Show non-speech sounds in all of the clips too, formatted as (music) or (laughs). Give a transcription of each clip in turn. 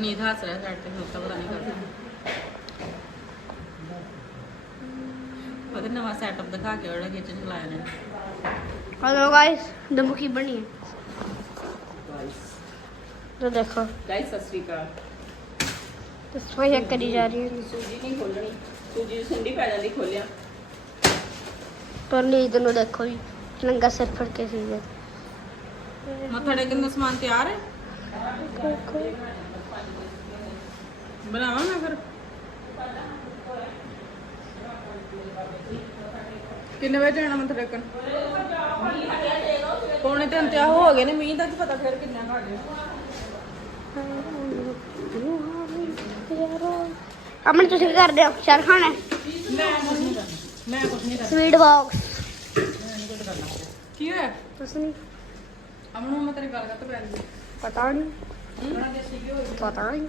ਪਰਨੀਤ ਹੱਸ ਰਿਹਾ ਸਾਈਡ ਤੇ ਖਲੋਤਾ ਪਤਾ ਨਹੀਂ ਕਰਦਾ ਉਹਦੇ ਨਵਾਂ ਸੈਟਅਪ ਦਿਖਾ ਕੇ ਉਹਦਾ ਕਿਚਨ ਚਲਾਇਆ ਨੇ। ਹਲੋ ਗਾਇਸ ਦਮਕੀ ਬਣੀ ਹੈ। ਤਾਂ ਦੇਖੋ। ਗਾਇਸ ਸਤਿ ਸ੍ਰੀ ਅਕਾਲ। ਤਸਵੀਰ ਕਰੀ ਜਾ ਰਹੀ ਹੈ। ਸੂਜੀ ਨਹੀਂ ਖੋਲਣੀ। ਸੂਜੀ ਸੁੰਡੀ ਪੈ ਜਾਂਦੀ ਖੋਲਿਆ। ਪਰਨੀਤ ਨੂੰ ਦੇਖੋ ਜੀ ਨੰਗਾ ਸਿਰ ਫੜ ਕੇ ਸੀ। ਮੱਥਾ ਟੇਕਣ ਦਾ ਸਮਾਨ ਤਿਆਰ ਹੈ? ਕੋਈ ਕੋਈ ਬਣਾਵਾਂ ਮੈਂ ਫਿਰ? ਕਿੰਨੇ ਵਜੇ ਜਾਣਾ ਮਤਲਬ ਕਰਨ ਪੌਣੇ ਤੇ ਆਹ ਹੋ ਗਏ ਨੇ ਮੀਂਹ ਦਾ ਕੀ ਪਤਾ ਫਿਰ ਕਿੰਨਾ ਘੜ ਅਮਨ ਤੁਸੀਂ ਕੀ ਕਰਦੇ ਹੋ ਸ਼ਰ ਖਾਣਾ? ਮੈਂ ਕੁਝ ਨਹੀਂ ਕਰਨਾ ਮੈਂ ਕੁਝ ਨਹੀਂ ਕਰਨਾ। ਸਵੀਟ ਬਾਕਸ ਕੀ ਹੋਇਆ? ਕੁਛ ਅਮਨ ਹੁਣ ਮੈਂ ਤੇਰੀ ਗੱਲ ਕਰਤ ਪਤਾ ਨਹੀਂ। ਪਤਾ ਨਹੀਂ।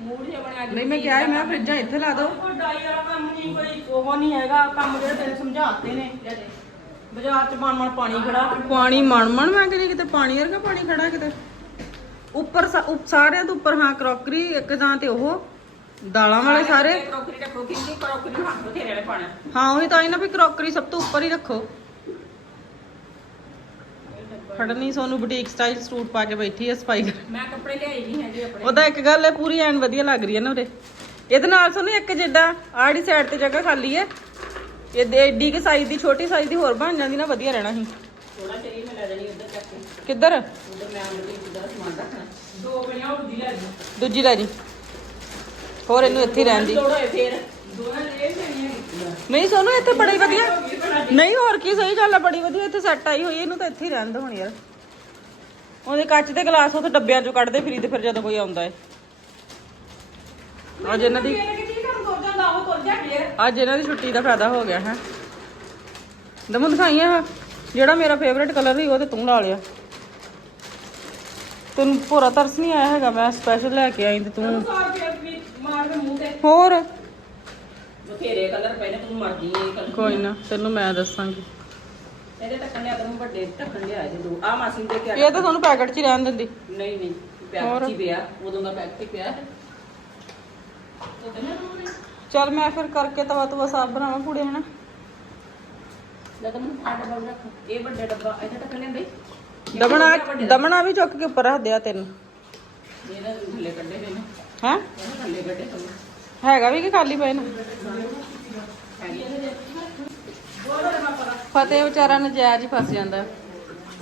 ਮੂਡ ਜਿਹਾ ਬਣਿਆ ਅੱਜ ਨਹੀਂ ਮੈਂ ਕਿਹਾ ਸੀ, ਮੈਂ ਕਿਹਾ ਫਰਿੱਜਾਂ ਇੱਥੇ ਲਾ ਦਿਓ। ਕੋਈ ਡਾਈ ਵਾਲਾ ਕੰਮ ਨਹੀਂ ਕੋਈ ਉਹ ਨਹੀਂ ਹੈਗਾ। ਕੰਮ ਜਿਹੜੇ ਤੈਨੂੰ ਸਮਝਾਤੇ ਨੇ। ਬਾਜ਼ਾਰ ਚ ਮਨ ਮਨ ਪਾਣੀ ਖੜਾ। ਪਾਣੀ ਮਣ ਮਣ ਮੈਂ ਕਿਹਾ ਕਿਤੇ ਪਾਣੀ ਵਰਗਾ ਪਾਣੀ ਖੜਾ ਕਿਤੇ। ਉੱਪਰ ਸਾ- ਉਪ- ਸਾਰਿਆਂ ਤੋਂ ਉੱਪਰ ਹਾਂ ਕਰੋਕਰੀ ਇੱਕ ਜਾਂ ਤੇ ਉਹ ਦਾਲਾਂ ਵਾਲੇ ਸਾਰੇ। ਕਰੋਕਰੀ ਰੱਖੋ ਕਿੰਨੀ ਕਰੋਕਰੀ ਨੂੰ ਹੱਥ ਬਥੇਰੇ ਵਾਲੇ ਪਾਣਾ ਹਾਂ ਉਹੀ ਤਾਂ ਹੀ ਨਾ ਵੀ ਕਰੋਕਰੀ ਸਭ ਤੋਂ ਉੱਪਰ ਹੀ ਰੱਖੋ। ਫੜਨੀ ਸੋਨੂੰ ਬੁਟੀਕ ਸਟਾਈਲ ਸੂਟ ਪਾ ਕੇ ਬੈਠੀ ਹੈ ਸਫ਼ਾਈ ਕਰ ਮੈਂ ਕੱਪੜੇ ਲਿਆਈ ਨਹੀਂ ਹੈਗੇ ਆਪਣੇ। ਉਹਦਾ ਇੱਕ ਗੱਲ ਹੈ ਪੂਰੀ ਐਨ ਵਧੀਆ ਲੱਗ ਰਹੀ ਹੈ ਨਾ ਉਹਦੇ ਇਹਦੇ ਨਾਲ ਸੋਨੂੰ ਇੱਕ ਜਿੱਦਾਂ ਆੜੀ ਸਾਈਡ ਤੇ ਜਗ੍ਹਾ ਖਾਲੀ ਹੈ। ਇਹ ਏਡੀ ਕਿ ਸਾਈਜ਼ ਦੀ ਛੋਟੀ ਸਾਈਜ਼ ਦੀ ਹੋਰ ਬਣ ਜਾਂਦੀ ਨਾ ਵਧੀਆ ਰਹਿਣਾ ਸੀ। ਥੋੜਾ ਚਰੀ ਮੈਂ ਲੈ ਜਾਣੀ ਉੱਧਰ ਚੱਕ ਕੇ। ਕਿੱਧਰ? ਉੱਧਰ ਮੈਂ ਆਉਂਦੀ ਉੱਧਰ ਸਮਾਨ ਰੱਖਣਾ। ਦੋ ਪਈਆਂ ਉਹ ਦੂਜੀ ਲੈ ਜੀ। ਦੂਜੀ ਲੈ ਜੀ। ਹੋਰ ਇਹਨੂੰ ਇੱਥੇ ਹੀ ਰਹਿਣ ਦੀ। ਲੋੜ ਹੋਏ ਫੇਰ। ਦੋਨਾਂ ਲੈ ਲੈਣੀਆਂ ਨਹੀਂ ਸੋਨੂੰ ਇੱਥੇ ਬੜੀ ਵਧੀਆ। ਨਹੀਂ ਹੋਰ ਕੀ ਸਹੀ ਗੱਲ ਹੈ ਬੜੀ ਵਧੀਆ ਇੱਥੇ ਸੈੱਟ ਆਈ ਹੋਈ ਇਹਨੂੰ ਤਾਂ ਇੱਥੇ ਹੀ ਰਹਿਣ ਦੋ ਹੁਣ ਯਾਰ। ਉਹਦੇ ਕੱਚ ਦੇ ਗਲਾਸ ਉਹ ਤਾਂ ਡੱਬਿਆਂ ਚੋਂ ਕੱਢਦੇ ਫਿਰੀ ਤੇ ਫਿਰ ਜਦੋਂ ਕੋਈ ਆਉਂਦਾ ਹੈ ਅੱਜ ਇਹਨਾਂ ਦੀ ਅੱਜ ਇਹਨਾਂ ਦੀ ਛੁੱਟੀ ਦਾ ਫਾਇਦਾ ਹੋ ਗਿਆ ਹੈ। ਦਮਨ ਦਿਖਾਈਆਂ ਜਿਹੜਾ ਮੇਰਾ ਫੇਵਰੇਟ ਕਲਰ ਸੀ ਉਹ ਤੇ ਤੂੰ ਲਾ ਲਿਆ। ਤੈਨੂੰ ਪੂਰਾ ਤਰਸ ਨਹੀਂ ਆਇਆ ਹੈਗਾ ਮੈਂ ਸਪੈਸ਼ਲ ਲੈ ਕੇ ਆਈ ਤੇ ਤੇ। ਹੋਰ? ਬਥੇਰੇ ਕਲਰ ਪਏ ਨੇ ਤੂੰ ਮਰਦੀ ਇਹ ਕਲਰ ਕੋਈ ਨਾ ਤੈਨੂੰ ਮੈਂ ਦੱਸਾਂਗੀ। ਇਹਦੇ ਢੱਕਣ ਲਿਆ ਤੈਨੂੰ ਵੱਡੇ ਢੱਕਣ ਲਿਆ ਜੇ ਦੋ। ਆ ਮਾਸੀ ਨੂੰ ਦੇ ਕੇ ਆ ਇਹ ਤਾਂ ਤੁਹਾਨੂੰ ਪੈਕਟ 'ਚ ਹੀ ਰਹਿਣ ਦਿੰਦੀ। ਨਹੀਂ ਨਹੀਂ ਹੋਰ? ਪੈਕ ਹੀ ਪਿਆ। ਉਦੋਂ ਦਾ ਪੈਕ ਹੀ ਪਿਆ। ਚੱਲ ਮੈਂ ਫਿਰ ਕਰਕੇ ਤਵਾ ਤਵਾ ਸਾਫ਼ ਬਣਾਵਾਂ ਪੂੜੇ ਹਨਾ? ਆ ਡੱਬਾ ਵੀ ਰੱਖ। ਇਹ ਵੱਡਾ ਡੱਬਾ ਇਹਦਾ ਢੱਕਣ ਲਿਆਂਦੇ ਦਮਣਾ ਦਮਣਾ ਵੀ ਚੁੱਕ ਕੇ ਉੱਪਰ ਰੱਖ ਦਿਆ ਤੈਨੂੰ। ਇਹਦਾ ਥੱਲੇ ਕੱਢੇ ਪਏ ਨੇ। ਹੈ? ਇਹਦਾ ਥੱਲੇ ਕੱਢੇ ਪਏ ਹੈਗਾ ਵੀ ਕਿ ਖਾਲੀ ਪਏ ਨੇ? ਫਤਿਹ ਵਿਚਾਰਾ ਨਜਾਇਜ਼ ਹੀ ਫਸ ਜਾਂਦਾ।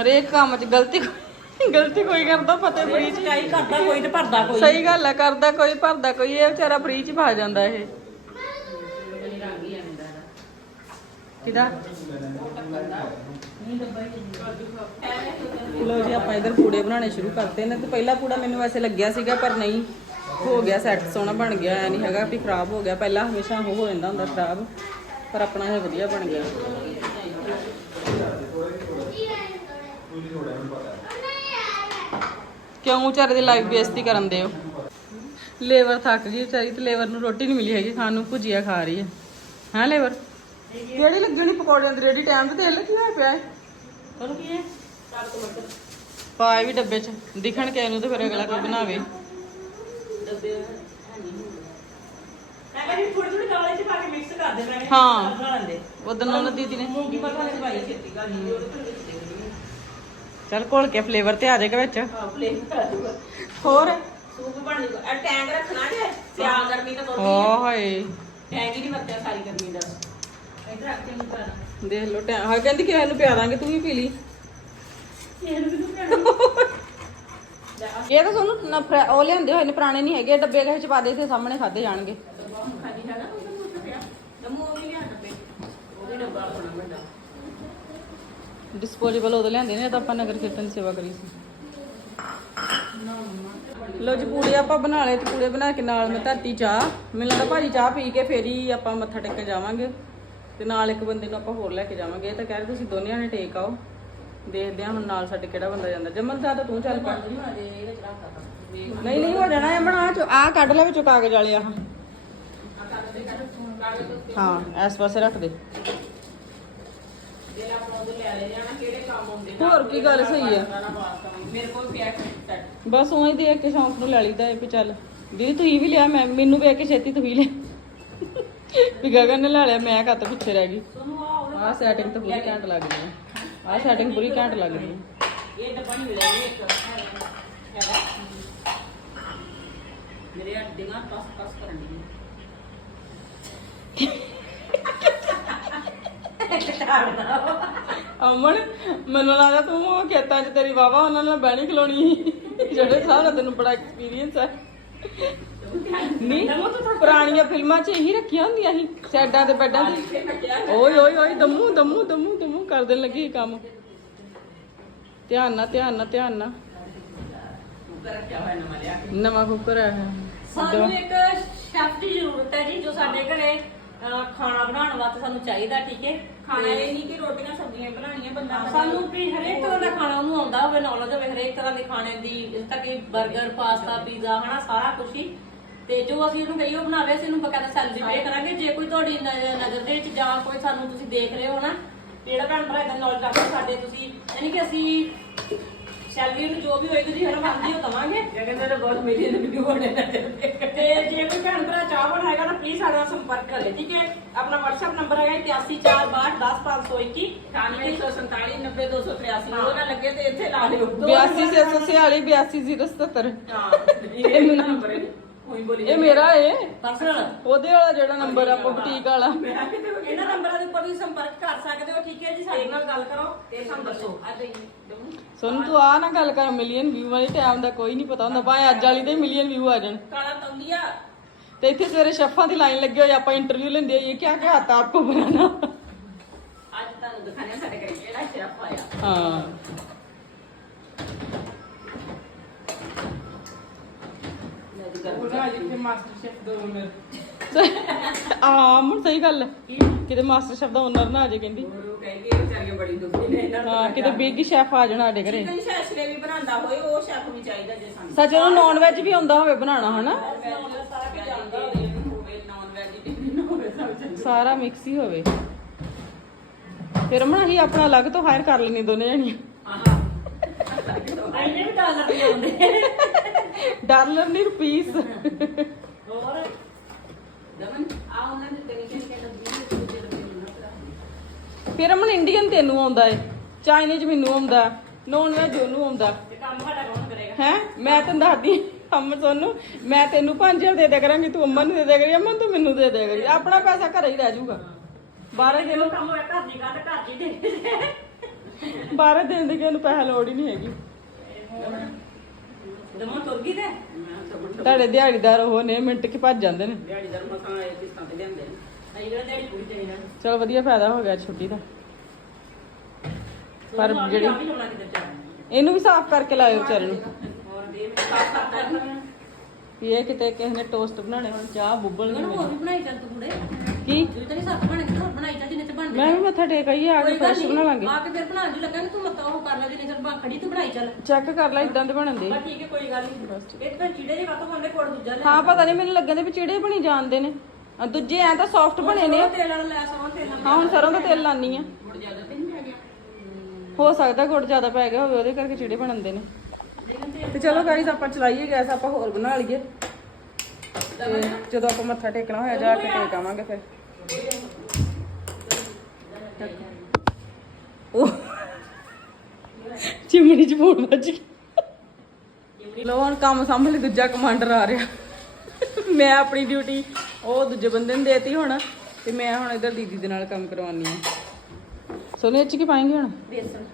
ਹਰੇਕ ਕੰਮ 'ਚ ਗਲਤੀ ਕੋਈ- ਗਲਤੀ ਕੋਈ ਕਰਦਾ ਫਤਿਹ ਫਰੀ 'ਚ ਚਾਈ ਕਰਦਾ ਕੋਈ ਤੇ ਭਰਦਾ ਕੋਈ। ਸਹੀ ਗੱਲ ਹੈ ਕਰਦਾ ਕੋਈ ਭਰਦਾ ਕੋਈ ਇਹ ਵਿਚਾਰਾ ਫਰੀ 'ਚ ਫਸ ਜਾਂਦਾ ਇਹ। ਕਿਦਾ? ਲੋ ਜੀ ਆਪਾਂ ਇਧਰ ਪੂੜੇ ਬਣਾਉਣੇ ਸ਼ੁਰੂ ਕਰਤੇ ਨੇ। ਤੇ ਪਹਿਲਾ ਪੂੜਾ ਮੈਨੂੰ ਵੈਸੇ ਲੱਗਿਆ ਸੀਗਾ ਪਰ ਨਹੀਂ। ਹੋ ਗਿਆ ਸੈੱਟ ਸੋਹਣਾ ਬਣ ਗਿਆ ਐ ਨਹੀਂ ਹੈਗਾ ਵੀ ਖਰਾਬ ਹੋ ਗਿਆ। ਪਹਿਲਾਂ ਹਮੇਸ਼ਾ ਉਹ ਹੋ ਜਾਂਦਾ ਹੁੰਦਾ ਖਰਾਬ ਪਰ ਆਪਣਾ ਇਹ ਵਧੀਆ ਬਣ ਗਿਆ। ਕਿਉਂ ਵਿਚਾਰੇ ਦੀ ਲਾਈਫ ਬੇਇੱਜ਼ਤੀ ਕਰਨ ਦੇ ਹੋ? ਲੇਬਰ ਥੱਕ ਗਈ ਵਿਚਾਰੀ ਤੇ ਲੇਬਰ ਨੂੰ ਰੋਟੀ ਨਹੀਂ ਮਿਲੀ ਹੈਗੀ ਖਾਣ ਨੂੰ ਭੁਜੀਆ ਖਾ ਰਹੀ ਹੈ। ਹਾਂ ਲੇਬਰ? ਕਿਹੜੀ ਲੱਗਣੀ ਪਕੌੜਿਆਂ ਦੀ ਰੇਡੀ ਟਾਈਮ ਤੇ ਤੇਲ ਕੀ ਹੋਇਆ ਪਿਆ ਹੈ ਤੁਹਾਨੂੰ ਕੀ ਹੈ? ਪਾਏ ਵੀ ਡੱਬੇ 'ਚ ਦਿਖਣ ਕੇ ਇਹਨੂੰ ਤੇ ਫਿਰ ਅਗਲਾ ਕੋਈ ਬਣਾਵੇ। ਡੱਬੇ ਹੈ ਮੈਂ ਕਹਿੰਦੀ ਥੋੜੀ ਥੋੜੀ ਦਾਲ ਚ ਪਾ ਕੇ ਮਿਕਸ ਕਰ ਦੇ ਮੈਂ ਕਿਹਾ ਹਾਂ। ਬਣਾ ਲੈਂਦੇ। ਉਦੋਂ ਉਹਨਾਂ ਦੀਦੀ ਨੇ ਮੂੰਗੀ ਮਸਾਲੇ ਚ ਪਾਈ ਛੇਤੀ ਕਰ ਲਈ ਉਹਦੇ ਤੋਂ ਵਿੱਚ ਦੇ ਦਿੰਦੀ ਚੱਲ ਘੋਲ ਕੇ ਫਲੇਵਰ ਤੇ ਆ ਜਾਏਗਾ ਵਿੱਚ। ਹਾਂ ਹੋਰ? ਸੂਪ ਬਣ ਜੂਗਾ। ਇਹ ਟੈਂਕ ਰੱਖਣਾ ਜੇ ਸਿਆਲ ਗਰਮੀ ਤਾਂ ਓ ਬਹੁਤ ਹਾਏ। ਟੈਂਕ ਹੀ ਨਹੀਂ ਵਰਤਿਆ ਸਾਰੀ ਗਰਮੀ ਦਾ। ਇਧਰ ਰੱਖ ਕੇ ਪਾਣਾ ਦੇਖ ਲੋ ਟਾਈਮ ਹਾਂ ਕਹਿੰਦੀ ਕਿ ਇਹਨੂੰ ਪਿਆ ਦਾਂਗੇ ਤੂੰ ਵੀ ਪੀ ਲਈ। (laughs) ਇਹ ਤਾਂ ਤੁਹਾਨੂੰ ਨਾ ਫਰੈ- ਉਹ ਲਿਆਂਦੇ ਹੋਏ ਨੇ, ਪੁਰਾਣੇ ਨਹੀਂ ਹੈਗੇ, ਡੱਬੇ ਕਿਸੇ ਚ ਪਾ ਦੇ ਤੇ ਸਾਹਮਣੇ ਖਾਦੇ ਜਾਣਗੇ। ਡਿਸਪੋਜ਼ੇਬਲ ਉਹਦੇ ਲਿਆਂਦੇ ਨੇ, ਇਹ ਤਾਂ ਆਪਾਂ ਨਗਰ ਕੀਰਤਨ ਦੀ ਸੇਵਾ ਕਰੀ ਸੀ। ਲੋ ਜੀ, ਪੂੜੇ ਆਪਾਂ ਬਣਾ ਲਏ ਤੇ ਪੂੜੇ ਬਣਾ ਕੇ ਨਾਲ ਮੈਂ ਧਰਤੀ ਚਾਹ, ਮੈਨੂੰ ਲੱਗਦਾ ਭਾਜੀ ਚਾਹ ਪੀ ਕੇ ਫੇਰ ਹੀ ਆਪਾਂ ਮੱਥਾ ਟੇਕਣ ਜਾਵਾਂਗੇ ਤੇ ਨਾਲ ਇੱਕ ਬੰਦੇ ਨੂੰ ਆਪਾਂ ਹੋਰ ਲੈ ਕੇ ਜਾਵਾਂਗੇ। ਇਹ ਤਾਂ ਕਹਿ ਰਹੇ ਤੁਸੀਂ ਦੋਨਿਆਂ ਨੇ ਟੇਕ ਆਓ। ਦੇਖਦੇ ਹਾਂ ਹੁਣ ਨਾਲ ਸਾਡੇ ਕਿਹੜਾ ਬੰਦਾ ਜਾਂਦਾ। ਜਮਨ ਦਾ ਤਾਂ ਤੂੰ ਚੱਲ ਪਾ। ਨਹੀਂ ਨਹੀਂ ਹੋ ਜਾਣਾ ਅਮਨ ਆ ਚੋ ਆ ਕੱਢ ਲੈ ਵਿੱਚੋਂ ਕਾਗਜ਼ ਵਾਲੇ ਆਹ ਹਾਂ ਇਸ ਪਾਸੇ ਰੱਖ ਦੇ। ਹੋਰ ਕੀ ਗੱਲ ਸਹੀ ਆ? ਸੈੱਟ ਬਸ ਉਹੀ ਦੇਖ ਕੇ ਸ਼ੌਂਕ ਨੂੰ ਲੈ ਲਈਦਾ ਇਹ ਵੀ ਚੱਲ। ਦੀਦੀ ਤੁਸੀਂ ਵੀ ਲਿਆ ਮੈਂ ਮੈਨੂੰ ਵੇਖ ਕੇ ਛੇਤੀ ਤੁਸੀਂ ਲਿਆ। ਵੀ ਗਗਨ ਨੇ ਲੈ ਲਿਆ ਮੈਂ ਕੱਤ ਪਿੱਛੇ ਰਹਿ ਗਈ। ਆਹ ਸੈਟਿੰਗ ਤਾਂ ਪੂਰੀ ਘੈਂਟ ਲੱਗ ਹੈ ਆਹ ਸੈਟਿੰਗ ਪੂਰੀ ਘੈਂਟ ਲੱਗ ਰਹੀ ਹੈ। ਇਹ ਡੱਬਾ ਨਹੀਂ ਮਿਲਿਆ ਜੀ ਇੱਕ ਹੈਗਾ। ਮੇਰੇ ਹੱਡੀਆਂ ਟਸ ਟਸ ਕਰਨ ਦੀ ਅਮਨ ਮੈਨੂੰ ਲੱਗਦਾ ਤੂੰ ਉਹ ਖੇਤਾਂ 'ਚ ਤੇਰੀ ਵਾਵਾ ਉਹਨਾਂ ਨਾਲ ਬਹਿਣੀ ਖਲੋਣੀ ਜਿਹੜੇ ਸਾਰਾ ਤੈਨੂੰ ਬੜਾ ਐਕਸਪੀਰੀਅੰਸ ਹੈ। ਨਹੀਂ ਪੁਰਾਣੀਆਂ ਫਿਲਮਾਂ 'ਚ ਇਹੀ ਰੱਖੀਆਂ ਹੁੰਦੀਆਂ ਸੀ ਸੈਡਾਂ ਤੇ ਬੈੱਡਾਂ ਤੇ। ਓਏ ਓਏ ਓਏ ਦਮੂ ਦਮੂ ਦਮੂ ਦਮੂ ਕਰ ਦੇਣ ਲੱਗੀ ਇਹ ਕੰਮ। ਧਿਆਨ ਨਾਲ ਧਿਆਨ ਨਾਲ ਧਿਆਨ ਨਾਲ। ਨਵਾਂ ਕੁੱਕਰ ਆਇਆ ਹੈ। ਸਾਨੂੰ ਇੱਕ ਸ਼ੈਫ ਦੀ ਜ਼ਰੂਰਤ ਹੈ ਜੀ ਜੋ ਸਾਡੇ ਘਰੇ ਅਹ, ਖਾਣਾ ਬਣਾਉਣ ਵਾਸਤੇ ਸਾਨੂੰ ਚਾਹੀਦਾ ਠੀਕ ਹੈ? ਖਾਣਾ ਇਹ ਨਹੀਂ ਕਿ ਰੋਟੀਆਂ ਸਬਜ਼ੀਆਂ ਬਣਾਉਣੀਆਂ ਬੰਦਾ ਸਾਨੂੰ ਵੀ ਹਰੇਕ ਤਰ੍ਹਾਂ ਦਾ ਖਾਣਾ ਉਹਨੂੰ ਆਉਂਦਾ ਹੋਵੇ ਨੌਲੇਜ ਹੋਵੇ ਹਰੇਕ ਤਰ੍ਹਾਂ ਦੇ ਖਾਣੇ ਦੀ ਜਿਸ ਤੱਕ ਕਿ 버ਗਰ ਪਾਸਤਾ ਪੀਜ਼ਾ ਹਨਾ ਸਾਰਾ ਕੁਝ ਹੀ। ਤੇ ਜੋ ਅਸੀਂ ਉਹਨੂੰ ਕਹੀਓ ਬਣਾਵੇ ਅਸੀਂ ਉਹਨੂੰ ਬਕਾਇਦਾ ਸੈਲਰੀ ਪੇ ਕਰਾਂਗੇ। ਜੇ ਕੋਈ ਤੁਹਾਡੀ ਨਜ਼ਰ ਨਜ਼ਰ ਦੇ ਵਿੱਚ ਜਾਂ ਕੋਈ ਸਾਨੂੰ ਤੁਸੀਂ ਦੇਖ ਰਹੇ ਹੋ ਨਾ ਜਿਹੜਾ ਭੈਣ ਭਰਾ ਇਦਾਂ ਨੌਲੇਜ ਰੱਖਦਾ ਸਾਡੇ ਤੁਸੀਂ ਯਾਨੀ ਕਿ ਅਸੀਂ ਸੈਲਰੀ ਨੂੰ ਜੋ ਵੀ ਹੋਏਗੀ ਜੀ ਹਰ ਮੰਗਦੀ ਉਹ ਦਵਾਂਗੇ। ਕਹਿੰਦੇ ਨੇ ਬਹੁਤ ਮਿਲੀਅਨ ਵੀਡੀਓ ਹੋਣੇ ਨੇ ਤੇ ਜੇ ਕੋਈ ਭੈਣ ਭਰਾ ਚਾਹਵਣ ਹੈਗਾ ਤਾਂ ਪਲੀਜ਼ ਸਾਡੇ ਨਾਲ ਸੰਪਰਕ ਕਰੇ ਠੀਕ ਹੈ? ਆਪਣਾ WhatsApp ਨੰਬਰ ਹੈਗਾ 8142610521 9847 90283 ਉਹ ਨਾ ਲੱਗੇ ਤੇ ਇੱਥੇ ਲਾ ਲਿਓ। 82 846 ਹਾਂ ਇਹ ਨੰਬਰ ਹੈ। ਕੋਈ ਬੋਲੀ ਇਹ ਮੇਰਾ ਏ। ਪਰਸਨਲ ਉਹਦੇ ਵਾਲਾ ਜਿਹੜਾ ਨੰਬਰ ਆ ਬੁਟੀਕ ਵਾਲਾ। ਇਹਨਾਂ ਨੰਬਰਾਂ ਦੇ ਉੱਪਰ ਵੀ ਸੰਪਰਕ ਕਰ ਸਕਦੇ ਹੋ ਠੀਕ ਹੈ ਜੀ? ਸਾਡੇ ਨਾਲ ਗੱਲ ਕਰੋ ਤੇ ਸਾਨੂੰ ਦੱਸੋ। ਅੱਜ ਹੀ ਸੁਣ ਤੂੰ ਆ ਨਾ ਗੱਲ ਕਰ ਮਿਲੀਅਨ ਵਿਊ ਵਾਲੀ ਟਾਈਮ ਦਾ ਕੋਈ ਨਹੀਂ ਪਤਾ ਹੁੰਦਾ। ਭਾਵੇਂ ਅੱਜ ਵਾਲੀ ਦੇ ਮਿਲੀਅਨ ਵਿਊ ਆ ਜਾਣ। ਕਾਲਾ ਤੌਲੀਆ। ਤੇ ਇੱਥੇ ਸਵੇਰੇ ਸ਼ੈਫਾਂ ਦੀ ਲਾਈਨ ਲੱਗੀ ਹੋਈ ਆਪਾਂ ਇੰਟਰਵਿਊ ਲੈਂਦੇ ਹੋਈਏ ਕੀ ਕੀ ਆਤਾ ਆਪਕੋ ਬਣਾਣਾ ਅੱਜ ਤੁਹਾਨੂੰ ਦਿਖਾਣੇ ਸਾਡੇ ਘਰੇ ਕਿਹੜਾ ਸ਼ੈਫ ਆਇਆ। ਹਾਂ। ਆ ਮੁਰ ਸਹੀ ਗੱਲ ਹੈ। ਕਿਤੇ ਮਾਸਟਰ ਸ਼ੈਫ ਦਾ ਓਨਰ ਨਾ ਆ ਜੇ ਕਹਿੰਦੀ। ਉਹ ਕਹਿੰਗੇ ਇਹ ਵਿਚਾਰੀਆਂ ਬੜੀ ਦੁਖੀ ਨੇ ਇਹਨਾਂ ਹਾਂ ਕਿਤੇ ਬਿਗ ਸ਼ੈਫ ਆ ਜਾਣਾ ਸਾਡੇ ਘਰੇ। ਚਿਕਨ ਸ਼ੈਸ਼ਰੇ ਵੀ ਬਣਾਉਂਦਾ ਹੋਏ ਉਹ ਸ਼ੈਫ ਵੀ ਚਾਹੀਦਾ ਜੇ ਸਾਨੂੰ। ਸੱਚ ਉਹਨੂੰ ਨੌਨ ਵੈਜ ਵੀ ਆਉਂਦਾ ਹੋਵੇ ਬਣਾਉਣਾ ਹਨਾ? ਸਾਰਾ ਕੁਝ ਜਾਣਦਾ ਹੋਵੇ ਨਾਨ ਵੈਜੀਟੇਰੀਅਨ ਹੋਵੇ ਸਭ ਚੀਜ਼ ਸਾਰਾ ਮਿਕਸ ਹੀ ਹੋਵੇ। ਫਿਰ ਅਮਣਾ ਹੀ ਆਪਣਾ ਅਲੱਗ ਤੋਂ ਹਾਇਰ ਕਰ ਲੈਣੀ ਦੋਨੇ ਜਣੀਆਂ। ਐਨੇ ਵੀ ਡਾਲਰ ਨਹੀਂ ਆਉਂਦੇ। ਡਾਲਰ ਨਹੀਂ ਰੁਪੀਸ ਹੋਰ? ਦਮਨ ਆ ਉਹਨਾਂ ਨੇ ਤੇਰੀ ਕਿਹਨੇ ਕਿਹਨੇ ਲੱਗੀ ਦੂਜੇ ਲੱਗੇ ਉਹਨਾਂ ਫਿਰ ਅਮਨ ਇੰਡੀਅਨ ਤੈਨੂੰ ਆਉਂਦਾ ਏ ਚਾਈਨੀਜ਼ ਮੈਨੂੰ ਆਉਂਦਾ ਨੌਨ ਵੈਜ ਉਹਨੂੰ ਆਉਂਦਾ। ਤੇ ਕੰਮ ਸਾਡਾ ਕੌਣ ਕਰੇਗਾ? ਹੈ? ਮੈਂ ਤੈਨੂੰ ਦੱਸਦੀ ਅਮਨ ਸੋਨੂੰ ਮੈਂ ਤੈਨੂੰ 5000 ਦੇ ਦਿਆ ਕਰਾਂਗੀ ਤੂੰ ਅਮਨ ਨੂੰ ਦੇ ਦਿਆ ਕਰੀ ਅਮਨ ਤੂੰ ਮੈਨੂੰ ਦੇ ਦਿਆ ਕਰੀ ਆਪਣਾ ਪੈਸਾ ਘਰੇ ਹੀ ਰਹਿ ਜਾਊਗਾ। ਬਾਹਰ ਦੇ ਜਦੋਂ ਕੰਮ ਹੋਇਆ ਘਰ ਦੀ ਗੱਲ ਘਰ ਦੀ ਦੇ। ਬਾਹਰ ਦੇਣ ਦੀ ਕਿਸੇ ਨੂੰ ਪੈਸਾ ਲੋੜ ਹੀ ਨਹੀਂ ਹੈਗੀ। ਦਮਨ ਤੁਰ ਗਈ ਤੇ? ਮੈਂ ਸਭ ਤੁਹਾਡੇ ਦਿਹਾੜੀਦਾਰ ਉਹ ਨੇ ਮਿੰਟ ਕਿ ਭੱਜ ਜਾਂਦੇ ਨੇ। ਦਿਹਾੜੀ ਦਰ ਮਸਾਂ ਆਏ ਕਿਸ਼ਤਾਂ ਤੇ ਲਿਆਂਦੇ ਨੇ। ਅਈ ਜਿਹੜਾ ਤੇਰੀ ਕੁੜੀ ਤੇ ਇਹਨਾਂ ਚਲੋ ਵਧੀਆ ਫਾਇਦਾ ਹੋ ਗਿਆ ਛੁੱਟੀ ਦਾ। ਪਰ ਜਿਹੜੀ ਵੀ ਲਾਉਣਾ ਕਿਤੇ ਚਾਹ ਇਹਨੂੰ ਵੀ ਸਾਫ਼ ਕਰਕੇ ਲਾਇਓ ਵਿਚਾਰੇ ਨੂੰ ਹੋਰ ਦੇ ਮੈਂ ਸਾਫ਼ ਕਰਤਾ ਵੀ ਇਹ ਕਿਤੇ ਕਿਸੇ ਨੇ ਟੋਸਟ ਬਣਾਉਣੇ ਹੁਣ ਚਾਹ ਬੁੱਬਲ ਨੂੰ ਹੋਰ ਵੀ ਬਣਾਈ ਚੱਲ ਤੂੰ ਕੁੜੇ ਕੀ? ਤੂੰ ਤਾਂ ਨਹੀਂ ਸੱਤ ਬਣੇ ਹੋਰ ਬਣਾਈ ਚੱਲ ਜਿੰਨੇ ਚ ਬਣ ਮੈਂ ਵੀ ਮੱਥਾ ਟੇਕ ਆਈ ਆ ਕੇ ਫਰੈਸ਼ ਬਣਾ ਲਾਂਗੇ। ਆ ਕੇ ਫਿਰ ਬਣਾ ਜੀ ਲੱਗਾ ਤੂੰ ਮਤ ਉਹ ਕਰ ਲੈ ਜਿੰਨੇ ਚਿਰ ਬਾ ਖੜੀ ਤੂੰ ਬਣਾਈ ਚੱਲ। ਚੈੱਕ ਕਰ ਲੈ ਇਦਾਂ ਦੇ ਬਣਦੇ ਬਸ ਠੀਕ ਹੈ ਕੋਈ ਗੱਲ ਨਹੀਂ। ਇਹ ਤਾਂ ਚੀੜੇ ਜੇ ਕਾਤੋਂ ਬੰਦੇ ਕੋਲ ਦੂਜਾ ਲੈ ਹਾਂ ਪਤਾ ਨਹੀਂ ਮੈਨੂੰ ਲੱਗਦੇ ਵੀ ਚਿੜੇ ਬਣੀ ਜਾਂਦੇ ਨੇ। ਆ ਦੂਜੇ ਐ ਤਾਂ ਸੌਫਟ ਬਣੇ ਨੇ। ਤੇਲ ਵਾਲਾ ਲੈ ਸੌਂ ਤੇਲ ਨਾਲ ਹਾਂ ਹੁਣ ਸਰੋਂ ਦਾ ਤੇਲ ਲਾਨੀ ਆ। ਮੁੜ ਜ਼ਿਆਦਾ ਤੇ ਨਹੀਂ ਪੈ ਗਿਆ ਹੋ ਸਕਦਾ ਗੁੜ ਜ਼ਿਆਦਾ ਪੈ ਗਿਆ ਹੋਵੇ ਉਹਦੇ ਕਰਕੇ ਚਿੜੇ ਬਣਦੇ ਨੇ। ਤੇ ਚਲੋ ਗਾਈਜ਼ ਆਪਾਂ ਚਲਾਈਏ ਗੈਸ ਆਪਾਂ ਹੋਰ ਬਣਾ ਲਈਏ। ਜਦੋਂ ਆਪਾਂ ਮੱਥਾ ਟੇਕਣਾ ਹੋਇਆ ਜਾ ਕੇ ਟੇਕ ਆਵਾਂਗੇ ਫਿਰ। ਉਹ ਚਿਮਣੀ ਚ ਫੋਨ ਵੱਜ ਗਈ ਲੋ ਹੁਣ ਕੰਮ ਸੰਭਲੇ ਦੂਜਾ ਕਮਾਂਡਰ ਆ ਰਿਹਾ। ਮੈਂ ਆਪਣੀ ਡਿਊਟੀ ਉਹ ਦੂਜੇ ਬੰਦੇ ਨੂੰ ਦੇਤੀ ਹੁਣ ਤੇ ਮੈਂ ਹੁਣ ਇਧਰ ਦੀਦੀ ਦੇ ਨਾਲ ਕੰਮ ਕਰਵਾਉਣੀ ਆ। ਸੋਨੇ ਇਹ ਚ ਕੀ ਪਾਏਂਗੇ ਹੁਣ? ਬੇਸਨ।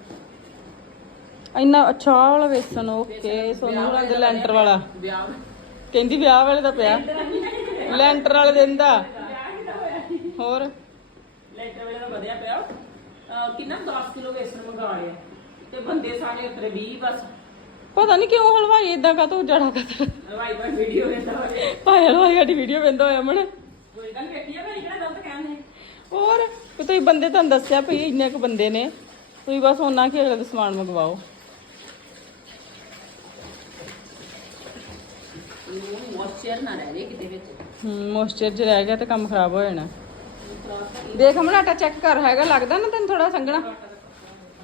ਇੰਨਾ ਅੱਛਾ ਵਾਲਾ ਵੇਸਣ ਓਕੇ ਸੋਨੂੰ ਹੋਰਾਂ ਦੇ ਲੈਂਟਰ ਵਾਲਾ। ਵਿਆਹ ਕਹਿੰਦੀ ਵਿਆਹ ਵਾਲੇ ਦਾ ਪਿਆ। ਲੈਂਟਰ ਵਾਲੇ ਦਿਨ ਦਾ। ਹੋਰ? ਲੈਟਰ ਵੇਲੇ ਦਾ ਵਧਿਆ ਪਿਆ। ਅਹ ਕਿੰਨਾ 10 ਕਿਲੋ ਵੇਸਣ ਮੰਗਾ ਲਿਆ ਤੇ ਬੰਦੇ ਸਾਰੇ ਉਤਰੇ 20 ਬਸ। ਪਤਾ ਨਹੀਂ ਕਿਉਂ ਹਲਵਾਈ ਇਦਾਂ ਕਾ ਤੂੰ ਜੜਾ ਕਾ ਹਲਵਾਈ ਭਾਈ ਵੀਡੀਓ ਵੇਖਦਾ ਹੋਵੇ। ਭਾਈ ਹਲਵਾਈ ਸਾਡੀ ਵੀਡੀਓ ਵੇਂਦਾ ਹੋਇਆ ਮਣ ਕੋਈ ਗੱਲ ਵੇਖੀ ਆ ਭਾਈ ਕਿਹੜਾ ਗਲਤ ਕਹਿੰਦੇ ਹੋਰ ਤੁਸੀਂ ਬੰਦੇ ਤੁਹਾਨੂੰ ਦੱਸਿਆ ਭਈ ਇੰਨੇ ਕੁ ਬੰਦੇ ਨੇ। ਤੁਸੀਂ ਬਸ ਉਹਨਾਂ ਕੀ ਅਗਲੇ ਦਾ ਸਮਾਨ ਮੰਗਵਾਓ। ਮੋਇਸਚਰ ਨਾ ਰਹੇ ਕਿਤੇ ਵਿੱਚ। ਹੂੰ ਮੋਇਸਚਰ ਜੇ ਰਹਿ ਗਿਆ ਤਾਂ ਕੰਮ ਖਰਾਬ ਹੋ ਜਾਣਾ। ਦੇਖ ਅਮਨ ਆਟਾ ਚੈੱਕ ਕਰ ਹੈਗਾ ਲੱਗਦਾ ਨਾ ਤੈਨੂੰ ਥੋੜਾ ਸੰਗਣਾ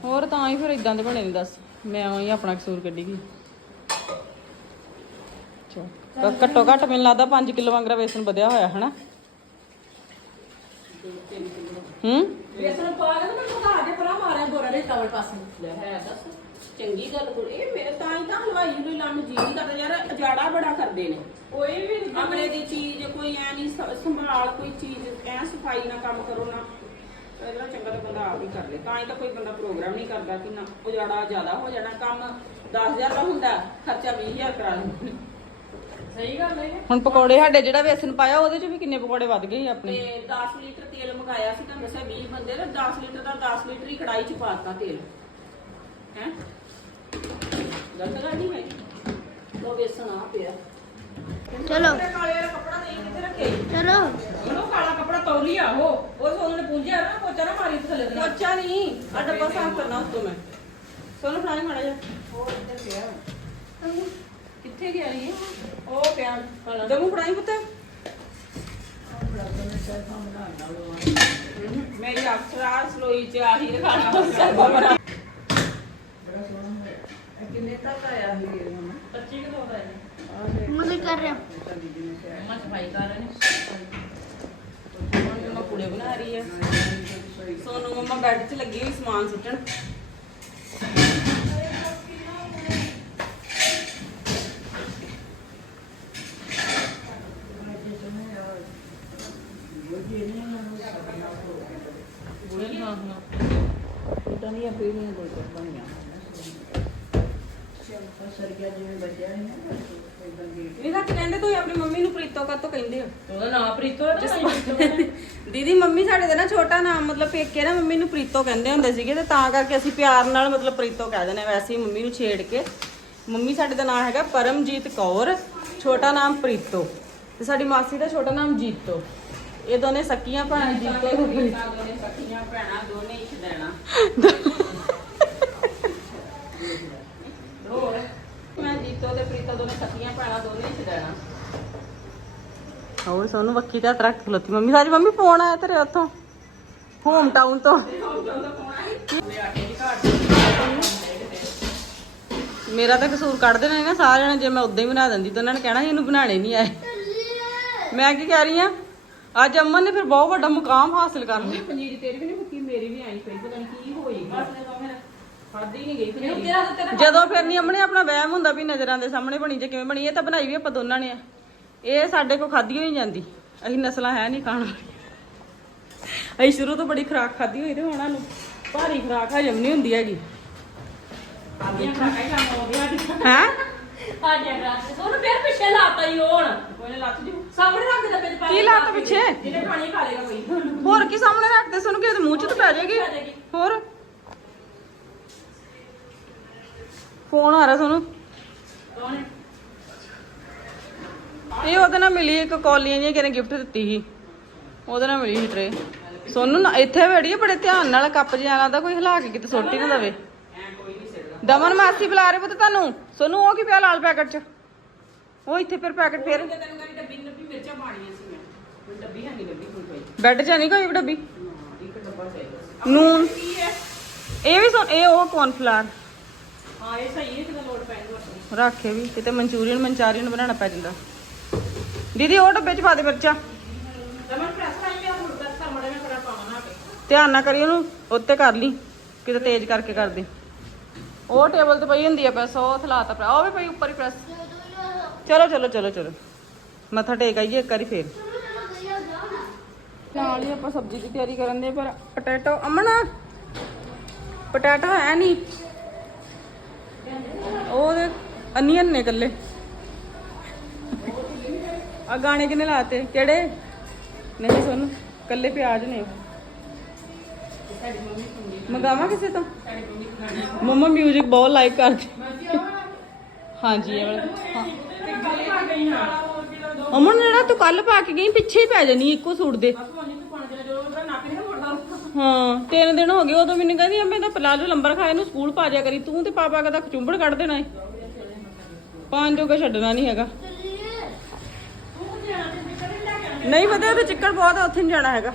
ਹੋਰ ਤਾਂ ਹੀ ਫਿਰ ਇਦਾਂ ਦੇ ਬਣੇ ਨੇ ਦੱਸ। ਮੈਂ ਉਹੀ ਆਪਣਾ ਕਸੂਰ ਕੱਢੀ ਗਈ। ਚੱਲ ਘੱਟੋ ਘੱਟ ਮੈਨੂੰ ਲੱਗਦਾ 5 ਕਿਲੋ ਵਾਂਗਰਾ ਵੇਸਣ ਵਧਿਆ ਹੋਇਆ ਹਨਾ? ਹੂੰ? ਵੇਸਣ ਪਾ ਕੇ ਤੇ ਮੈਂ ਘਾ ਕੇ ਪਰਾਂ ਮਾਰਿਆ ਗੋਰਾ ਦੇ ਤਵਲ ਪਾਸੇ। ਲੈ ਹੈ ਦੱਸ। ਚੰਗੀ ਗੱਲ ਕੋਲ ਇਹ ਮੇਰੇ ਤਾਂ ਹੀ ਤਾਂ ਹਲਵਾਈ ਨੂੰ ਨੂੰ ਜੀ ਨਹੀਂ ਕਰਦਾ ਯਾਰ ਅਜਾੜਾ ਬੜਾ ਕਰਦੇ ਨੇ। ਕੋਈ ਵੀ ਅਗਲੇ ਦੀ ਚੀਜ਼ ਕੋਈ ਐ ਨਹੀਂ ਸੰਭਾਲ ਕੋਈ ਚੀਜ਼ ਐ ਸਫ਼ਾਈ ਨਾਲ ਕੰਮ ਕਰੋ ਨਾ। ਇਹਦਾ ਚੰਗਾ ਤਾਂ ਬੰਦਾ ਆਪ ਹੀ ਕਰ ਲੇ ਤਾਂ ਹੀ ਤਾਂ ਕੋਈ ਬੰਦਾ ਪ੍ਰੋਗਰਾਮ ਨਹੀਂ ਕਰਦਾ ਕਿ ਨਾ ਉਜਾੜਾ ਜ਼ਿਆਦਾ ਹੋ ਜਾਣਾ ਕੰਮ 10000 ਦਾ ਹੁੰਦਾ ਖਰਚਾ 20000 ਕਰਾ ਲੈਂਦੇ ਸਹੀ ਗੱਲ ਹੈ। ਹੁਣ ਪਕੌੜੇ ਸਾਡੇ ਜਿਹੜਾ ਵੇਸਣ ਪਾਇਆ ਉਹਦੇ ਚ ਵੀ ਕਿੰਨੇ ਪਕੌੜੇ ਵੱਧ ਗਏ ਸੀ ਤੇ ਆਪਣੇ 10 ਲੀਟਰ ਤੇਲ ਮੰਗਾਇਆ ਸੀ ਤੁਹਾਨੂੰ ਦੱਸਿਆ 20 ਬੰਦੇ ਦਾ 10 ਲੀਟਰ ਦਾ 10 ਲੀਟਰ ਹੀ ਕੜਾਈ ਚ ਪਾਤਾ ਤੇਲ। ਹੈ? ਗਲਤ ਗੱਲ ਨਹੀਂ ਹੈ ਲੋ ਵੇਸਣ ਆ। ਪਿਆ ਚਲੋ ਕਾਲੇ ਵਾਲਾ ਕੱਪੜਾ ਨਹੀਂ ਕਿੱਥੇ ਰੱਖੇ? ਚਲੋ। ਉਹਨੂੰ ਕਾਲਾ ਕੱਪੜਾ ਤੌਲੀਆ ਉਹ ਉਹ ਸੋਨੂੰ ਨੇ ਪੁੰਝਿਆ ਨਾ ਪੋਚਾ ਨਾ ਮਾਰੀ ਤੇ ਥੱਲੇ ਪੋਚਾ ਨਹੀਂ। ਆ ਡੱਬਾ ਸਾਫ਼ ਕਰਨਾ ਉਸ ਤੋਂ ਮੈਂ। ਸੋਨੂੰ ਫੜਾਈ ਮਾੜਾ ਜਾ ਉਹ ਇੱਧਰ ਪਿਆ ਕਿੱਥੇ ਗਿਆ ਰਹੀ ਉਹ ਪਿਆ। ਕਾਲਾ ਦਮੂ ਫੜਾਈ ਪੁੱਤ। ਮੇਰੀ ਅਕਸਰਾ ਸਲੋਈ ਚ ਆਹੀ ਰਖਾਣਾ ਕਿੰਨੇ ਤੱਕ ਆਇਆ ਸੀ ਇਹ ਹੁਣ? 25 ਕਿਲੋ ਦਾ ਹੈ ਮੈਂ ਕਰ ਰਿਹਾ। ਮੰਮਾ ਸਫ਼ਾਈ ਕਰ ਰਹੇ ਨੇ ਹੁਣ ਮੰਮਾ ਕੁੜੇ ਬਣਾ ਰਹੀ ਹੈ। ਸੋਨੂੰ ਮੰਮਾ ਬੈੱਡ 'ਚ ਲੱਗੀ ਹੋਈ ਸਮਾਨ ਸੁੱਟਣ। ਇਹ ਤਾਂ ਕਹਿੰਦੇ ਤੁਸੀਂ ਆਪਣੀ ਮੰਮੀ ਨੂੰ ਪ੍ਰੀਤੋ ਕਾਤੋਂ ਕਹਿੰਦੇ ਹੋ? ਉਹਦਾ ਨਾਮ ਪ੍ਰੀਤੋ ਦੀਦੀ ਮੰਮੀ ਸਾਡੇ ਦਾ ਨਾ ਛੋਟਾ ਨਾਮ ਮਤਲਬ ਪੇਕੇ ਨਾ ਮੰਮੀ ਨੂੰ ਪ੍ਰੀਤੋ ਕਹਿੰਦੇ ਹੁੰਦੇ ਸੀਗੇ ਤੇ ਤਾਂ ਕਰਕੇ ਅਸੀਂ ਪਿਆਰ ਨਾਲ ਮਤਲਬ ਪ੍ਰੀਤੋ ਕਹਿ ਦਿੰਦੇ ਹਾਂ। ਵੈਸੇ ਹੀ ਮੰਮੀ ਨੂੰ ਛੇੜ ਕੇ। ਮੰਮੀ ਸਾਡੇ ਦਾ ਨਾਮ ਹੈਗਾ ਪਰਮਜੀਤ ਕੌਰ ਛੋਟਾ ਨਾਮ ਪ੍ਰੀਤੋ ਤੇ ਸਾਡੀ ਮਾਸੀ ਦਾ ਛੋਟਾ ਨਾਮ ਜੀਤੋ। ਇਹ ਦੋਨੇ ਸਕੀਆਂ ਭੈਣਾਂ ਜੀਤੋ ਤੇ ਪ੍ਰੀਤੋ। ਦੋਨੇ ਸਕੀਆਂ ਭੈਣਾਂ ਦੋਨੇ ਹੀ ਛਦੈਣਾ (laughs) ਹੋਰ? ਮੈਂ ਜੀਤੋ ਤੇ ਪ੍ਰੀਤੋ ਦੋਨੇ ਸਕੀਆਂ ਭੈਣਾਂ ਦੋਨੇ ਹੀ ਛਦੈਣਾ ਹੋਰ ਸੋਨੂੰ ਵੱਖੀ ਤੇ ਹੱਥ ਰੱਖ ਕੇ ਖਲੋਤੀ। ਮੰਮੀ ਸਾਡੀ ਮੰਮੀ ਫੋਨ ਆਇਆ ਤੇਰੇ ਉੱਥੋਂ ਹੋਮ ਟਾਊਨ ਤੋਂ। ਮੇਰਾ ਤਾਂ ਕਸੂਰ ਕੱਢ ਦੇਣਾ ਨਾ ਸਾਰਿਆਂ ਨੇ ਜੇ ਮੈਂ ਉਦਾਂ ਹੀ ਬਣਾ ਦਿੰਦੀ ਤਾਂ ਉਹਨਾਂ ਨੇ ਕਹਿਣਾ ਸੀ ਇਹਨੂੰ ਬਣਾਣੇ ਨਹੀਂ ਆਏ। ਮੈਂ ਕੀ ਕਹਿ ਰਹੀ ਆ ਅੱਜ ਅਮਨ ਨੇ ਫਿਰ ਬਹੁਤ ਵੱਡਾ ਮੁਕਾਮ ਹਾਸਲ ਕਰ ਲਿਆ। ਪਨੀਰੀ ਤੇਰੀ ਵੀ ਨਹੀਂ ਮੁੱਕੀ ਮੇਰੀ ਵੀ ਆਈ ਪਈ ਪਤਾ ਨਹੀਂ ਕੀ ਹੋਈ। ਖਾਦੀ ਨਹੀਂ ਗਈ ਪਨੀਰੀ ਤੇਰਾ ਤਾਂ ਤੇਰਾ ਜਦੋਂ ਫਿਰ ਨਹੀਂ ਅਮਨੇ ਆਪਣਾ ਵਹਿਮ ਹੁੰਦਾ ਵੀ ਨਜ਼ਰਾਂ ਦੇ ਸਾਹਮਣੇ ਬਣੀ ਜੇ ਕਿਵੇਂ ਬਣੀ ਇਹ ਤਾਂ ਬਣਾਈ ਵੀ ਆਪਾਂ ਦੋਨਾਂ ਨੇ ਆ। ਇਹ ਸਾਡੇ ਕੋ ਖਾਦੀ ਹੋਈ ਜਾਂਦੀ। ਅਸੀਂ ਨਸਲਾਂ ਹੈ ਨਹੀਂ ਖਾਣ ਵਾਲੀ ਅਸੀਂ ਸ਼ੁਰੂ ਤੋਂ ਬੜੀ ਖਰਾਕ ਖਾਦੀ ਹੋਈ ਤੇ ਹੁਣ ਸਾਨੂੰ ਭਾਰੀ ਖਰਾਕ ਹਜਮ ਨਹੀਂ ਹੁੰਦੀ ਹੈਗੀ। ਆਦੀਆਂ ਖਰਾਕਾਂ ਹੀ ਕੰਮ ਹੋ ਗਿਆ ਹੈ? ਸਾਡੀਆਂ ਕਲਾਸ ਉਹਨੂੰ ਫਿਰ ਪਿੱਛੇ ਲਾਤਾ ਹੀ ਹੋਣ। ਕੋਈ ਲੱਤ ਜੂ। ਸਾਹਮਣੇ ਰੱਖ ਦੇ ਡੱਬੇ ਚ ਪਾ ਕੀ ਲਾਤਾ ਪਿੱਛੇ? ਜਿਹਨੇ ਖਾਣੀ ਖਾ ਲੇਗਾ ਕੋਈ। ਹੋਰ ਕੀ ਸਾਹਮਣੇ ਰੱਖਦੇ ਮੂੰਹ ਚ ਤਾਂ ਪੈ ਜਾਏਗੀ। ਹੋਰ? ਫੋਨ ਆ ਰਿਹਾ ਸੁਣੋ ਕੌਣ ਇਹ ਉਹਦੇ ਨਾਲ ਮਿਲੀ ਇੱਕ ਕੌਲੀਆਂ ਜਿਹੀਆਂ ਕਿਨੇ ਗਿਫਟ ਦਿੱਤੀ ਸੀ। ਉਹਦੇ ਨਾਲ ਮਿਲੀ ਸੀ ਟਰੇ ਸੋਨੂੰ ਨਾ ਇੱਥੇ ਬੈੜੀਏ ਬੜੇ ਧਿਆਨ ਨਾਲ ਕੱਪ ਜਿਹਾ ਲੱਗਦਾ ਕੋਈ ਹਿਲਾ ਕੇ ਕਿਤੇ ਸੁੱਟ ਨਾ ਦਵੇ। ਦਮਨ ਮਾਸੀ ਬੁਲਾ ਰਹੇ ਪੁੱਤ ਤੁਹਾਨੂੰ। ਸੋਨੂੰ ਉਹ ਕੀ ਪਿਆ ਲਾਲ ਪੈਕਟ ਚ? ਉਹ ਇੱਥੇ ਫਿਰ ਪੈਕਟ ਫੇਰ। ਬੈੱਡ 'ਚ ਨਹੀਂ ਕੋਈ ਡੱਬੀ? ਨੂਨ। ਇਹ ਵੀ ਸੋ ਇਹ ਉਹ ਕੌਰਨਫਲਾਰ ਹਾਂ ਇਹ ਸਹੀ ਹੈ ਕਿ ਲੋਡ ਪੈਣ ਵਾਸਤੇ ਰੱਖੇ ਵੀ ਕਿਤੇ ਮਨਚੂਰੀਅਨ ਮਨਚਾਰੀਅਨ ਬਣਾਉਣਾ ਪੈ ਜਾਂਦਾ। ਦੀਦੀ ਉਹ ਡੱਬੇ 'ਚ ਪਾ ਦੇ ਮਿਰਚਾਂ। ਪ੍ਰੈਸ ਹੁਣ ਪ੍ਰੈਸ ਕਰ ਮੜੇ ਮੈਂ ਨਾ ਧਿਆਨ ਨਾਲ ਕਰੀ ਉਹਨੂੰ ਉੱਤੇ ਕਰ ਲਈ ਕਿਤੇ ਤੇਜ਼ ਕਰਕੇ ਕਰ ਦੇ। ਉਹ ਟੇਬਲ ਤੇ ਪਈ ਹੁੰਦੀ ਆ ਪ੍ਰੈਸ ਉਹ ਥਲਾਤਾ ਪਿਆ ਉਹ ਵੀ ਪਈ ਉੱਪਰ ਹੀ ਪ੍ਰੈਸ ਚਲੋ ਚਲੋ ਚਲੋ ਚਲੋ। ਮੱਥਾ ਟੇਕ ਆਈਏ ਇੱਕ ਵਾਰੀ ਫੇਰ। ਨਾਲ ਹੀ ਆਪਾਂ ਸਬਜ਼ੀ ਦੀ ਤਿਆਰੀ ਕਰਨ ਦੇ ਪਰ ਪੋਟੈਟੋ ਅਮਨ ਪੋਟੈਟੋ ਹੈ ਨਹੀਂ। ਉਹਦੇ ਅਨੀਅਨ ਨੇ ਇਕੱਲੇ। ਆ ਗਾਣੇ ਕਿਨੇ ਲਾਤੇ? ਕਿਹੜੇ? ਨਹੀਂ ਸੁਣ ਕੱਲੇ ਪਿਆਜ਼ ਨੇ। ਮੰਗਾਵਾਂ ਕਿਸੇ ਤੋਂ? ਮੰਮਾ 뮤직 ਬਹੁਤ ਲਾਈਕ ਕਰਦੀ। ਹਾਂਜੀ, ਇਹ ਵਾਲਾ। ਅਮਨ ਜਿਹੜਾ ਤੂੰ ਕੱਲ ਪਾ ਕੇ ਗਈ, ਪਿੱਛੇ ਹੀ ਪੈ ਜਾਣੀ ਇੱਕੋ ਸੂਟ ਦੇ ਬਸ ਹੁਣ ਨਹੀਂ ਤੂੰ ਪਾਣਾ ਜਿਹੜਾ ਜੋ ਉਹਦਾ ਨੱਕ ਕੇ ਨਹੀਂ ਮੁੜਦਾ ਹਾਂ ਤਿੰਨ ਦਿਨ ਹੋ ਗਏ ਉਦੋਂ ਮੈਨੂੰ ਕਹਿੰਦੀ ਅੰਮੇ ਦਾ ਪਲਾਜੋ ਲੰਬਰ ਖਾਏ ਨੂੰ ਸਕੂਲ ਪਾ ਜਾ ਕਰੀ ਤੂੰ ਤੇ ਪਾਪਾ ਕਦਾ ਚੁੰਬੜ ਕੱਢ ਦੇਣਾ ਏ। ਪਾਣ ਜੋਗਾ ਛੱਡਣਾ ਨਹੀਂ ਹੈਗਾ। ਨਹੀਂ ਪਤਾ ਤੇ ਚਿੱਕੜ ਬਹੁਤ ਆ ਉੱਥੇ ਨਹੀਂ ਜਾਣਾ ਹੈਗਾ।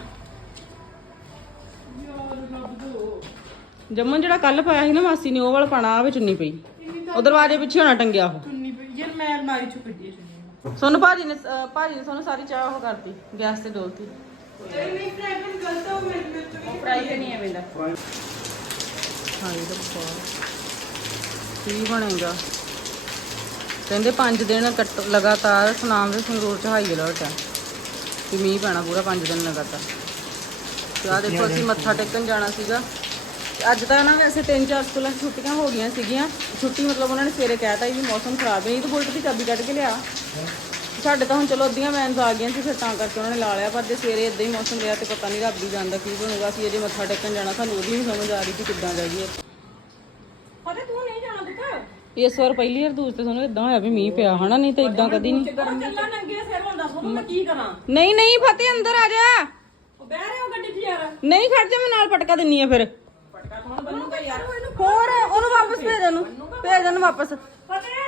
ਜੰਮਨ ਜਿਹੜਾ ਕੱਲ ਪਾਇਆ ਸੀ ਨਾ ਮਾਸੀ ਨੇ ਉਹ ਵਾਲਾ ਪਾਣਾ ਆ ਵਿੱਚ ਚੁੰਨੀ ਪਈ। ਉਹ ਦਰਵਾਜ਼ੇ ਪਿੱਛੇ ਹੋਣਾ ਟੰਗਿਆ ਉਹ। ਚੁੰਨੀ ਪਈ ਜੇ ਮੈਂ ਅਲਮਾਰੀ ਚੋਂ ਕੱਢੀ ਹੈ ਚੁੰਨੀ। ਸੋਨੂੰ ਭਾਜੀ ਨੇ ਅਹ ਭਾਜੀ ਨੇ ਸੋਨੂੰ ਸਾਰੀ ਚਾਹ ਉਹ ਕਰਤੀ ਗੈਸ ਤੇ ਡੋਲਤੀ। ਇਹ ਫਰਾਈ ਤੇ ਨਹੀਂ ਐਵੇਂ ਦਾ ਹਾਏ ਰੱਬਾ ਕੀ ਬਣੇਗਾ? ਕਹਿੰਦੇ 5 ਦਿਨ ਕੱਟ ਲਗਾਤਾਰ ਸੁਨਾਮ ਦੇ ਸੰਗਰੂਰ ਚ ਹਾਈ ਅਲਰਟ ਹੈ ਕਿ ਮੀਂਹ ਪੈਣਾ ਪੂਰਾ 5 ਦਿਨ ਲਗਾਤਾਰ। ਤੇ ਆਹ ਦੇਖੋ ਅਸੀਂ ਮੱਥਾ ਟੇਕਣ ਜਾਣਾ ਸੀਗਾ। ਤੇ ਅੱਜ ਤਾਂ ਨਾ ਵੈਸੇ 3-4 ਸਕੂਲਾਂ ਛੁੱਟੀਆਂ ਹੋ ਗਈਆਂ ਸੀਗੀਆਂ। ਛੁੱਟੀ ਮਤਲਬ ਉਹਨਾਂ ਨੇ ਸਵੇਰੇ ਕਹਿਤਾ ਸੀ ਵੀ ਮੌਸਮ ਖਰਾਬ ਹੈ। ਨਹੀਂ ਤਾਂ ਬੁਲਟ ਦੀ ਚਾਬੀ ਕੱਢ ਕੇ ਲਿਆ। ਸਾਡੇ ਤਾਂ ਹੁਣ ਚਲੋ ਅੱਧੀਆਂ ਵੈਨਸ ਆ ਗਈਆਂ ਸੀ ਫਿਰ ਤਾਂ ਕਰਕੇ ਉਹਨਾਂ ਨੇ ਲਾ ਲਿਆ ਪਰ ਜੇ ਸਵੇਰੇ ਇਦਾਂ ਹੀ ਮੌਸਮ ਰਿਹਾ ਤੇ ਪਤਾ ਨਹੀਂ ਰੱਬ ਹੀ ਜਾਣਦਾ ਕੀ ਬਣੂਗਾ ਅਸੀਂ ਅਜੇ ਮੱਥਾ ਟੇਕਣ ਜਾਣਾ ਸਾਨੂੰ ਉਹਦੀ ਨਹੀਂ ਸਮਝ ਆ ਰਹੀ ਕਿ ਕਿੱਦਾਂ ਜਾਈਏ। ਫਤੇ ਤੂੰ ਨਹੀਂ ਜਾਣਾ ਪੁੱਤ? ਇਸ ਵਾਰ ਪਹਿਲੀ ਵਾਰ ਦੂਰ ਤੇ ਤੁਹਾਨੂੰ ਇਦਾਂ ਹੋਇਆ ਵੀ ਮੀਂਹ ਪਿਆ ਹਨਾ? ਨਹੀਂ ਤਾਂ ਇਦਾਂ ਕਦੀ ਨਹੀਂ। ਚੱਲਾ ਨੰਗੇ ਸਿਰ ਦੱਸ ਉਹਨੂੰ ਮੈਂ ਕੀ ਕਰਾਂ? ਨਹੀਂ ਨਹੀਂ ਫਤਿਹ ਅੰਦਰ ਆ ਜਾ। ਉਹ ਬਹਿ ਰਿਹਾ ਉਹ ਗੱਡੀ 'ਚ ਯਾਰ। ਨਹੀਂ ਖੜ ਜਾ ਮੈਂ ਨਾਲ ਪਟਕਾ ਦਿੰਨੀ ਆ ਫਿਰ। ਪਟਕਾ ਕੌਣ ਬੰਨੂਗਾ ਯਾਰ ਹੋਰ ਉਹਨੂੰ ਵਾਪਸ ਭੇਜ? ਦੇਣ ਭੇਜ ਦੇਣ ਵਾਪਸ। ਫਤੇ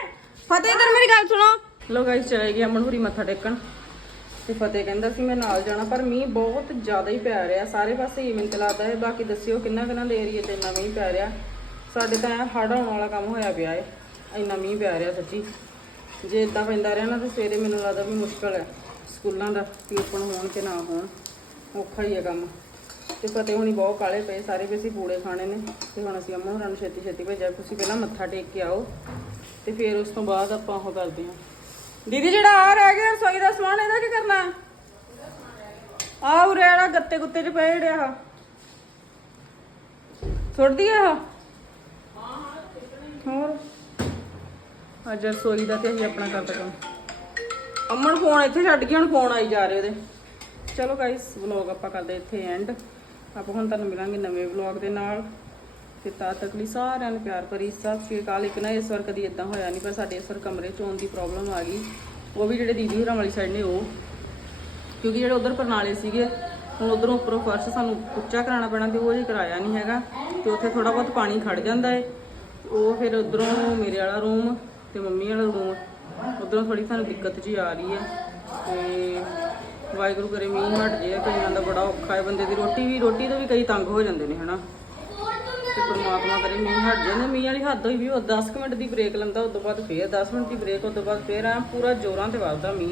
ਫਤਿਹ ਇਧਰ ਮੇਰੀ ਗੱਲ ਸੁਣੋ। ਲੋ ਗਾਇਸ ਚਲੇ ਗਏ ਹੋਰੀ ਮੱਥਾ ਟੇਕਣ। ਤੇ ਫਤਿਹ ਕਹਿੰਦਾ ਸੀ ਮੈਂ ਨਾਲ ਜਾਣਾ, ਪਰ ਮੀਂਹ ਬਹੁਤ ਜ਼ਿਆਦਾ ਹੀ ਪੈ ਰਿਹਾ। ਸਾਰੇ ਪਾਸੇ ਹੀ ਮੈਨੂੰ ਤਾਂ ਲੱਗਦਾ ਹੈ। ਬਾਕੀ ਦੱਸਿਓ ਕਿੰਨਾ ਕਿੰਨਾ ਦੇ ਏਰੀਏ ਤੇ ਇੰਨਾ ਮੀਂਹ ਪੈ ਰਿਹਾ। ਸਾਡੇ ਤਾਂ ਐਂ ਹੜ੍ਹ ਆਉਣ ਵਾਲਾ ਕੰਮ ਹੋਇਆ ਪਿਆ ਹੈ ਇੰਨਾ ਮੀਂਹ ਪੈ ਰਿਹਾ ਸੱਚੀ। ਜੇ ਇਦਾਂ ਪੈਂਦਾ ਰਿਹਾ ਨਾ ਤਾਂ ਸਵੇਰੇ ਮੈਨੂੰ ਲੱਗਦਾ ਵੀ ਮੁਸ਼ਕਲ ਹੈ। ਸਕੂਲਾਂ ਦਾ ਕਿ ਓਪਨ ਹੋਣ ਕਿ ਨਾ ਹੋਣ। ਔਖਾ ਹੀ ਹੈ ਕੰਮ। ਤੇ ਫਤਿਹ ਹੁਣੀ ਬਹੁਤ ਕਾਲੇ ਪਏ। ਸਾਰੇ ਵੀ ਅਸੀਂ ਪੂੜੇ ਖਾਣੇ ਨੇ। ਤੇ ਹੁਣ ਅਸੀਂ ਅਮਨ ਹੋਰਾਂ ਨੂੰ ਛੇਤੀ ਛੇਤੀ ਭੇਜਿਆ ਤੁਸੀਂ ਪਹਿਲਾਂ ਮੱਥਾ ਟੇਕ ਕੇ ਆਓ। ਤੇ ਫਿਰ ਉਸ ਤੋਂ ਬਾਅਦ ਆਪਾਂ ਉਹ ਕਰਦੇ ਹਾਂ। ਦੀਦੀ, ਜਿਹੜਾ ਆ ਰਹਿ ਗਿਆ, ਰਸੋਈ ਦਾ ਸਮਾਨ, ਇਹਦਾ ਕੀ ਕਰਨਾ? ਆ ਉਰੇ ਵਾਲਾ ਗੱਤੇ ਗੁੱਤੇ ਚ ਪਏ ਜਿਹੜੇ ਆ ਸੁੱਟਦੀ ਆ ਹੋਰ? ਅੱਜ ਰਸੋਈ ਦਾ ਤੇ ਅਸੀਂ ਆਪਣਾ ਕਰਦਾ ਕੰਮ ਅਮਨ ਫੋਨ ਇੱਥੇ ਛੱਡ ਕੇ ਹੁਣ ਫੋਨ ਆਈ ਜਾ ਰਹੇ ਉਹਦੇ। ਚਲੋ ਗਾਇਸ ਵਲੌਗ ਆਪਾਂ ਕਰਦੇ ਇੱਥੇ ਐਂਡ ਆਪਾਂ ਹੁਣ ਤੁਹਾਨੂੰ ਮਿਲਾਂਗੇ ਨਵੇਂ ਵਲੌਗ ਦੇ ਨਾਲ। ਤੇ ਤਦ ਤੱਕ ਲਈ ਸਾਰਿਆਂ ਨੂੰ ਪਿਆਰ ਭਰੀ, ਸਤਿ ਸ਼੍ਰੀ ਅਕਾਲ। ਇੱਕ ਨਾ ਇਸ ਵਾਰ ਕਦੀ ਇਦਾਂ ਹੋਇਆ ਨਹੀਂ ਪਰ ਸਾਡੇ ਇਸ ਵਾਰ ਕਮਰੇ ਚ ਆਉਣ ਦੀ ਪ੍ਰੋਬਲਮ ਆ ਗਈ। ਉਹ ਵੀ ਜਿਹੜੇ ਦੀਦੀ ਹੋਰਾਂ ਵਾਲੀ ਸਾਈਡ ਨੇ ਉਹ। ਕਿਉਂਕਿ ਜਿਹੜੇ ਉਧਰ ਪਰਨਾਲੇ ਸੀਗੇ, ਹੁਣ ਉਧਰੋਂ ਉੱਪਰੋਂ ਫਰਸ਼ ਸਾਨੂੰ ਉੱਚਾ ਕਰਾਉਣਾ ਪੈਣਾ ਤੇ ਉਹ ਜੇ ਕਰਾਇਆ ਨਹੀਂ ਹੈਗਾ। ਤੇ ਉੱਥੇ ਥੋੜਾ ਬਹੁਤ ਪਾਣੀ ਖੜ ਜਾਂਦਾ ਏ। ਉਹ ਫਿਰ ਉਧਰੋਂ ਮੇਰੇ ਵਾਲਾ ਰੂਮ ਤੇ ਮੰਮੀ ਵਾਲਾ ਰੂਮ ਉਧਰੋਂ ਥੋੜੀ ਸਾਨੂੰ ਦਿੱਕਤ ਜੀ ਆ ਰਹੀ ਹੈ ਤੇ ਵਾਹਿਗੁਰੂ ਕਰੇ ਮੀਂਹ ਹਟ ਜੇ, ਕਈਆਂ ਦਾ ਬੜਾ ਔਖਾ ਹੈ ਬੰਦੇ ਦੀ ਰੋਟੀ ਵੀ, ਰੋਟੀ ਤੋਂ ਵੀ ਕਈ ਤੰਗ ਹੋ ਜਾਂਦੇ ਨੇ, ਹਨਾ? ਤੇ ਪਰਮਾਤਮਾ ਕਰੇ, ਮੀਂਹ ਹਟ ਜਾਏ ਮੀਂਹ ਵਾਲੀ ਹੱਦ ਹੋਈ ਵੀ ਉਹ 10 ਕੁ ਮਿੰਟ ਦੀ ਬ੍ਰੇਕ ਲੈਂਦਾ ਉਸ ਤੋਂ ਬਾਅਦ ਫੇਰ 10 ਮਿੰਟ ਦੀ ਬ੍ਰੇਕ ਉਸ ਤੋਂ ਬਾਅਦ ਫੇਰ ਆ ਪੂਰਾ ਜ਼ੋਰਾਂ ਤੇ ਵੱਜਦਾ ਮੀਂਹ।